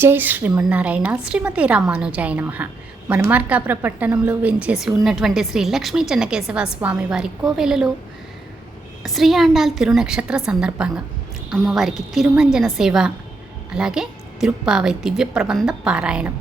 జై శ్రీమన్నారాయణ. శ్రీమతి రామానుజాయ నమః. మన మార్కాపుర పట్టణంలో వెంచేసి ఉన్నటువంటి శ్రీ లక్ష్మీ చెన్నకేశవ స్వామి వారి కోవెలలో శ్రీ ఆండాళ్ తిరునక్షత్ర సందర్భంగా అమ్మవారికి తిరుమంజన సేవ, అలాగే తిరుప్పావై దివ్య ప్రబంధ పారాయణం.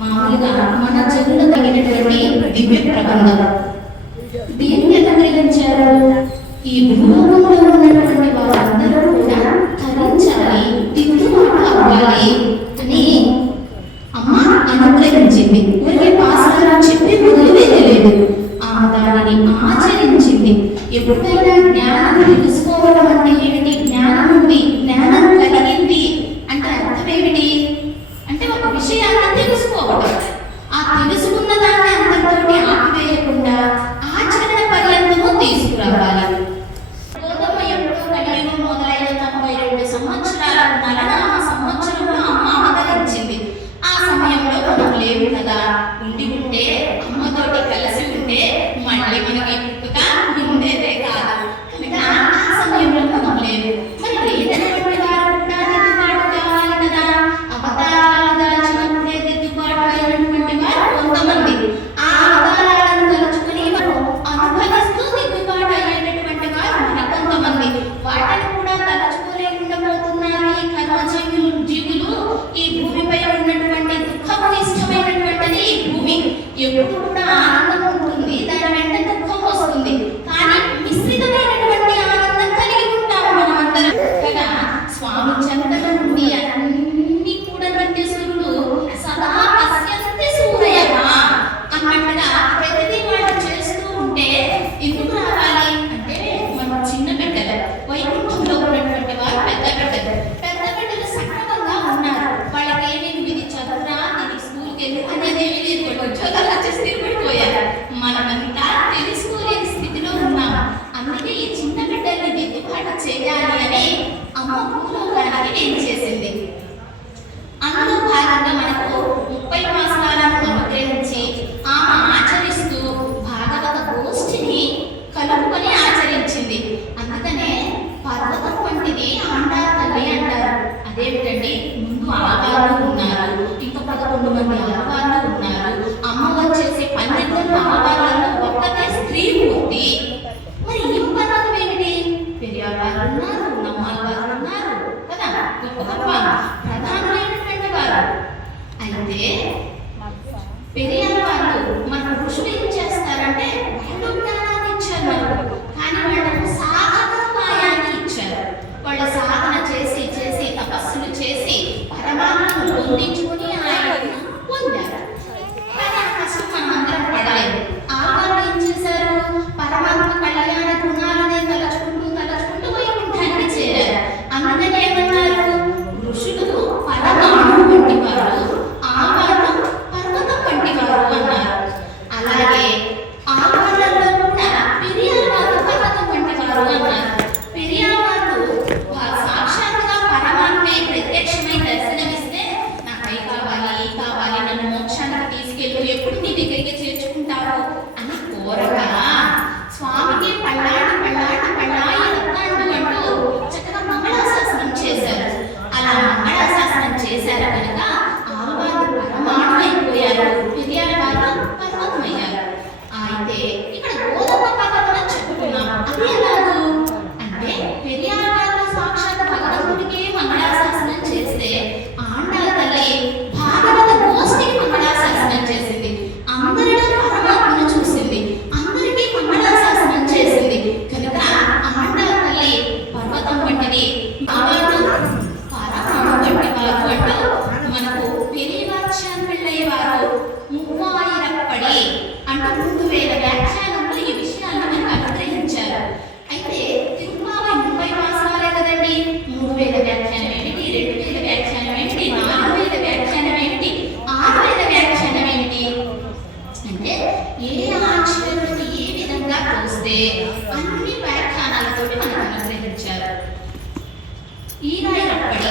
మామూలుగా మన చెవులు తగినటువంటి దివ్య ప్రబంధం. దీన్ని ఎలా గ్రహించారు? ఈ భూలోకంలో ఉన్నటువంటి వారందరూ కూడా తరించాలి, దిద్దుబాటు అవ్వాలి అని అమ్మ అనుగ్రహించింది. ఊరికే పాసగా చెప్పి వదిలివేయలేదు, ఆమె దానిని ఆచరించింది. ఎప్పుడైనా జ్ఞానం తెలుసుకోవడం అంటే ఏమిటి? జ్ఞానం ఉంది, జ్ఞానం కలిగింది అంటే అర్థం ఏమిటి అంటే ఒక విషయాన్ని తెలుసుకోవడం. ఆ తెలుసుకున్న దాన్ని అందరితోటి ఆపివేయకుండా ఆచరణ పర్యంతము తీసుకురావాలి. గౌతమ ఎప్పుడో కలియుగం మొదలైన 92 సంవత్సరాల మరణామ సంవత్సరంలో అమ్మ అవతరించింది. ఆ సమయంలో మనం లేవు కదా, ఉండి ఉంటే అమ్మతోటి కలిసి ఉంటే మళ్ళీ మనకి పుట్టుక ఉండేదే కాదు. కనుక ఆ సమయంలో మనం లేవు. మరి లేదన్నటువంటి వారు దిద్దుబాటు కావాలి కదా. అవతారాలు దాచినప్పుడే దిద్దుబాటు అయినటువంటి వారు కొంతమంది, ఆ అవతారాలను తలుచుకుని వారు అనుభవిస్తూ దిద్దుబాటు అయ్యేటటువంటి వారు మరికొంతమంది. వాటిని కూడా తలుచుకోలేకుండా పోతున్నారు ఈ కర్మ జీవులు. ఈ భూమిపై ఉన్నటువంటి 11 మంది అమ్మవార్లు ఉన్నారు. అమ్మ వచ్చేసి 12 అమ్మవార్లలో ఒక్కతే స్త్రీ మూర్తి. మరి ఈ పదాలు ఏమిటి? పెరియార్ వారు ఉన్నారు, నమ్మాల్ వారు ఉన్నారు కదా, గొప్ప గొప్ప ప్రధానమైనటువంటి వారు. అయితే పెరియార్ వారు మన ఋషులు ఏం చేస్తారంటే వాళ్ళు జ్ఞానాన్ని ఇచ్చారు మనకు, కానీ వాళ్ళకు సాధనోపాయాన్ని ఇచ్చారు. వాళ్ళు సాధన చేసి చేసి తపస్సులు చేసి పరమాత్మను పొందించుకుని ఆయనను పొందారు. కానీ ఆ కష్టం మనం అందరం పడలేదు. ఆ వాళ్ళు ఏం చేశారు? పరమాత్మ కళ్యాణ గుణాలనే తలుచుకుంటూ తలుచుకుంటూ వైకుంఠానికి చేరారు. అందుకని ఏమన్నారు? ఋషులు పరమాణు వంటి వారు, ఆవారం పర్వతం వంటి వారు అన్నారు. అలాగే ఆవారంలో కూడా పెరియార్ వారు పర్వతం వంటి వారు అన్నారు. పెరియార్ వారు సాక్షాత్తుగా పరమాత్మే ప్రత్యక్షమై దర్శనమిస్తే నాకు అయి కావాలి, ఈ కావాలి, నన్ను మోక్షానికి తీసుకెళ్ళు, ఎప్పుడు నీ దగ్గరికి చేర్చుకుంటావు అని కోరగా స్వామికి పళ్ళాడి పళ్ళాడి పళ్ళాయి రత్నాడు అంటూ చక్కగా మంగళాశాసనం చేశారు. అలా మంగళాశాసనం చేశారు కనుక ఆవారు పరమాణు అయిపోయారు, పెరియార్ వారు పర్వతం అయ్యారు. అయితే ఇక్కడ గోధుమ పర్వతం అని చెప్పుకున్నాం. అది ఎలాగూ అంటే పెరియార్ వారు సాక్షాత్ భగవంతుడికి మంగళాశాసనం చేస్తే ఆండాల తల్లి భాగవత గోష్ఠికి మంగళాశాసనం చేసింది. అందరిలో పరమాత్మను చూసింది, అందరికీ మంగళాశాసనం చేసింది కనుక ఆండాల తల్లి పర్వతం వంటిది, ఆవారు పరమాణు వంటి వారు అంటూ మనకు పెరియార్చాన్ పిళ్ళయ్య వారు 3000 పడి అంటూ 3000 వ్యాఖ్యానంలో ఈ విషయాలను మనకు అనుగ్రహించారు. అయితే తిరుపావి 30 మాసాలే కదండి. 3000 వ్యాఖ్యానం ఏమిటి, 2000 వ్యాఖ్యానం ఏమిటి, 4000 వ్యాఖ్యానం ఏమిటి, 6000 వ్యాఖ్యానం ఏమిటి అంటే ఏ ఆచార్యుడికి ఏ విధంగా తోస్తే అన్ని వ్యాఖ్యానాలతో మనకు అనుగ్రహించారు. ఈరాయిరప్పడి,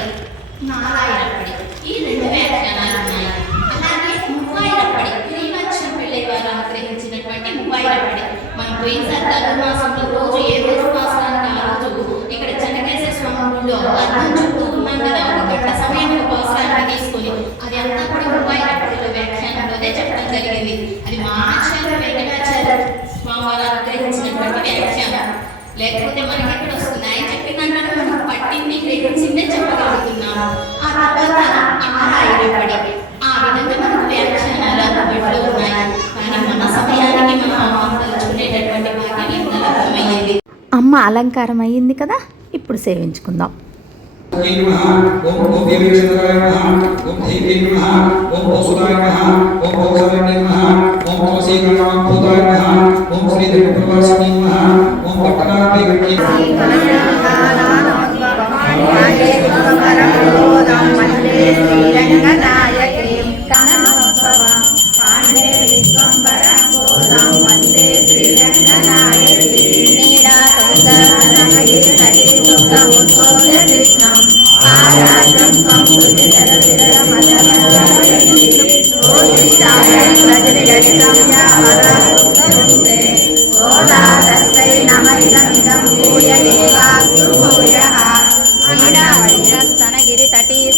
నారాయణప్పడి ఈ 2 వ్యాఖ్యానాలు ఉన్నాయి. అలాగే 3000 పెరియార్చాన్ పిళ్ళయ్య వారు అనుగ్రహించినటువంటి 3000 మనం పోయినసారి ధనుర్మాసంలో రోజు ఏ రోజు మాసానికి ఆ రోజు ఇక్కడ చెన్నకేశ్వర స్వామి గుడిలో అర్థం చెప్తూ ఉన్నాం కదా, 1 గంట సమయం ఉపవాసానికి తీసుకొని అది అంతా కూడా 3000 వ్యాఖ్యానంలోనే చెప్పడం జరిగింది. అది మా ఆచార్య వెంకటాచార్య స్వామి వారు అనుగ్రహించినటువంటి వ్యాఖ్యానం. లేకపోతే మనకి ఎక్కడ వస్తుంది? ఆయన చెప్పిందంటే మనం పట్టింది గ్రహించిందే చెప్పగలుగుతున్నాము. ఆ తర్వాత ఆరాయిరపడి ఆ విధంగా మనకు వ్యాఖ్యానాలు అందుబాటులో ఉన్నాయి. కానీ మన సమయానికి మనం అమ్మను తలుచుకునేటటువంటి భాగ్యం ఎంత లభ్యమయ్యేది. అమ్మ అలంకారం అయ్యింది కదా, ఇప్పుడు సేవించుకుందాం. ఓం దేవేశ్వరాయ నమః, ఓం దేవే నమః, ఓం భూసురాయ నమః, ఓం భూసారణ్య నమః, ఓం తులసీగణాభూతాయ నమః, ఓం శ్రీ ధర్మప్రవాసిని నమః, ఓం పట్టణాభివృద్ధి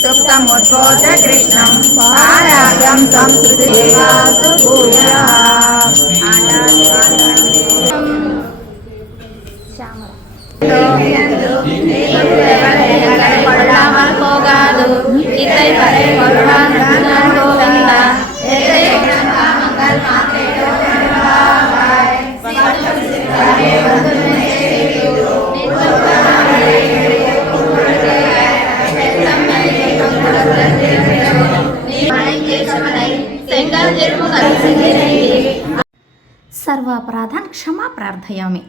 సూక్తముద్బోధ కృష్ణం పారాగం సంస్కృతి దేవాసు పూజా పోగాదు ఇతై పరే భగవాన్ గోవింద సర్వాపరాధాన్ క్షమా ప్రార్థయామి.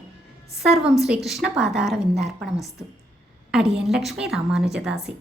సర్వం శ్రీకృష్ణ పాదార విందార్పణమస్తు. అడియన్ లక్ష్మీ రామానుజదాసి.